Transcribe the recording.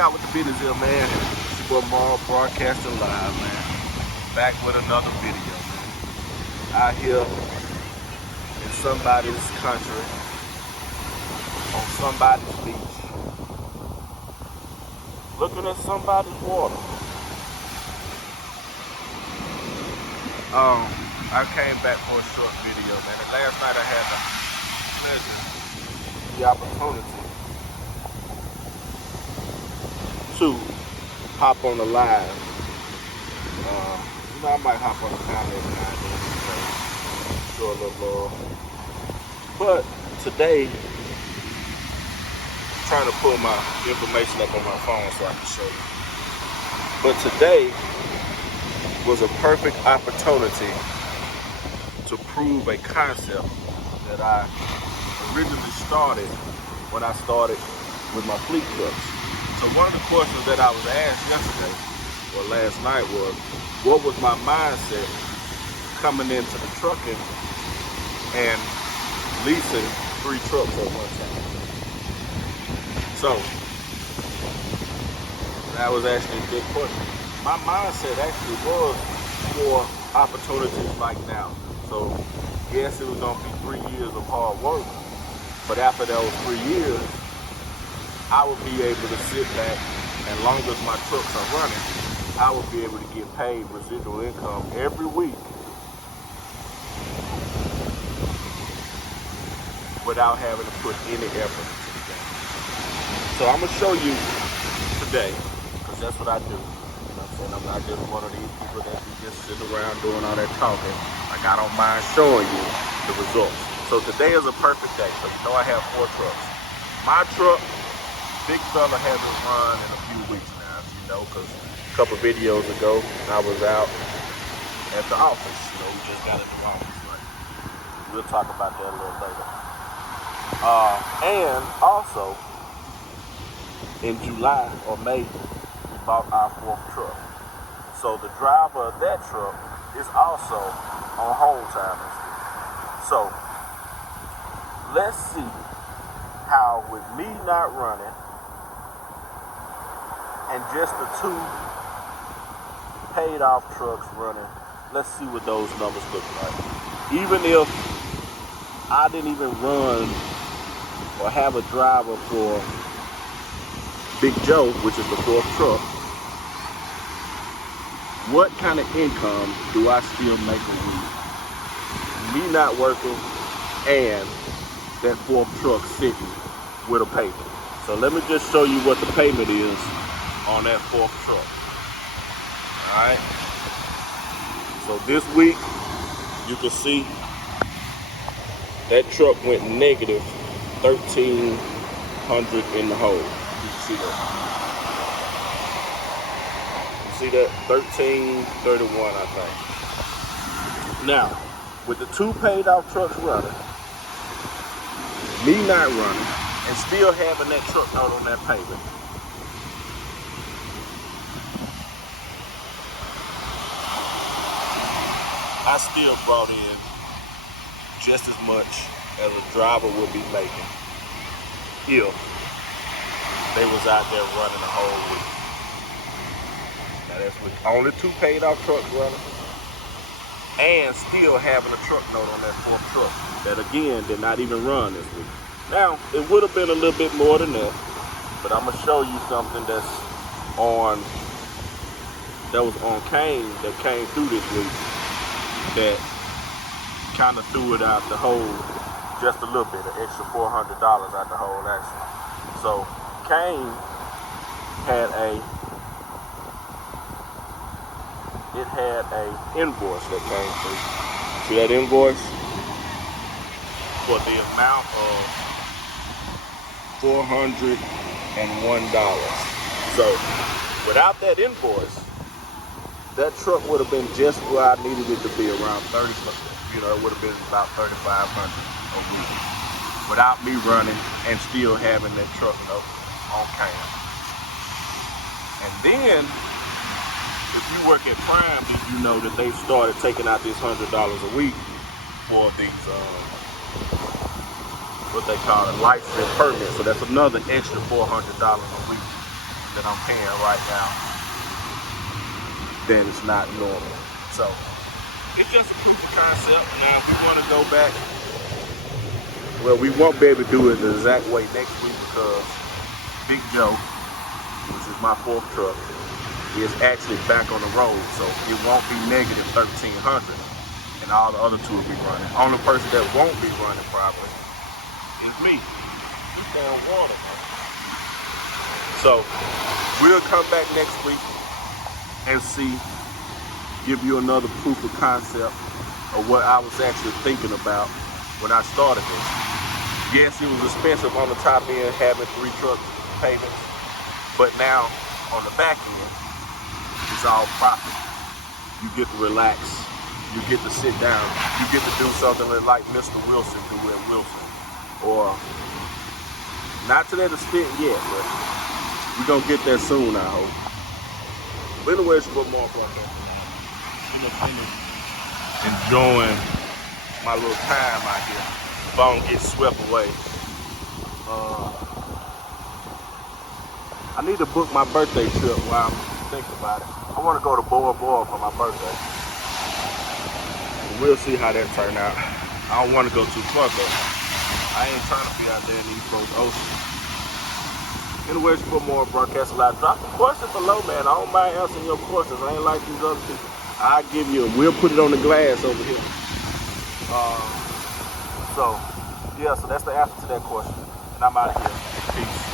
Out with the business here, man. It's your boy Marl broadcasting live, man. Back with another video, man. Out here in somebody's country, on somebody's beach, looking at somebody's water. I came back for a short video, man. And last night I had the opportunity to hop on the live. I might hop on the camera every now and then, show a little love. But today, I'm trying to pull my information up on my phone so I can show you. But today was a perfect opportunity to prove a concept that I originally started when I started with my fleet trucks. So one of the questions that I was asked yesterday, or last night, was, what was my mindset coming into the trucking and leasing 3 trucks at one time? So, that was actually a good question. My mindset actually was for opportunities like now. So, yes, it was going to be 3 years of hard work, but after those 3 years, I would be able to sit back, and long as my trucks are running, I would be able to get paid residual income every week without having to put any effort into the game. So I'm going to show you today, because that's what I do. You know what I'm saying? I'm not just one of these people that be just sitting around doing all that talking. Like, I don't mind showing you the results. So today is a perfect day. So you know I have 4 trucks. My truck, big fella, hasn't run in a few weeks now, you know, because a couple videos ago I was out at the office. You know, we just got in the office. Right? We'll talk about that a little later. And also, in July or May, we bought our 4th truck. So the driver of that truck is also on home time. So let's see how, with me not running and just the 2 paid off trucks running, let's see what those numbers look like. Even if I didn't even run or have a driver for Big Joe, which is the 4th truck, what kind of income do I still make a week? Me not working and that 4th truck sitting with a payment. So let me just show you what the payment is on that 4th truck. Alright. So this week, you can see that truck went negative $1,300 in the hole. You see that? You see that? $1,331, I think. Now, with the 2 paid off trucks running, me not running, and still having that truck note on that payment, I still brought in just as much as a driver would be making if they was out there running the whole week. Now that's with only 2 paid off trucks running and still having a truck note on that 4th truck that again did not even run this week. Now, it would have been a little bit more than that, but I'm going to show you something that was on Kane that came through this week that kind of threw it out the hole just a little bit, an extra $400 out the hole actually. So Kane had a invoice that came through. See that invoice? For the amount of $401. So without that invoice, that truck would have been just where I needed it to be, around 30. You know, it would have been about $3,500 a week without me running and still having that truck note on Kane. And then, if you work at Prime, then you know that they started taking out this $100 a week for these, what they call it, license permit. So that's another extra $400 a week that I'm paying right now, then it's not normal. So it's just a proof of concept. Now if we want to go back, well, we won't be able to do it the exact way next week because Big Joe, which is my fourth truck, is actually back on the road, so it won't be negative 1,300, and all the other two will be running. Only person that won't be running probably is me. This damn water, man. So we'll come back next week and see, give you another proof of concept of what I was actually thinking about when I started this. Yes, it was expensive on the top end having 3 truck payments, but now on the back end, it's all profit. You get to relax. You get to sit down. You get to do something like Mr. Wilson do at Wilson. Or, not to that extent yet, but we're going to get there soon, I hope. But anyway, it's a little more fun. Enjoying my little time out here. If I don't get swept away. I need to book my birthday trip while I'm thinking about it. I want to go to Bora Bora for my birthday. We'll see how that turn out. I don't want to go too far though. I ain't trying to be out there in the East Coast Ocean. Anyways, for more broadcast live, drop a question below, man. I don't mind answering your questions. I ain't like these other people. I'll give you, we'll put it on the glass over here. So that's the answer to that question. And I'm out of here. Peace.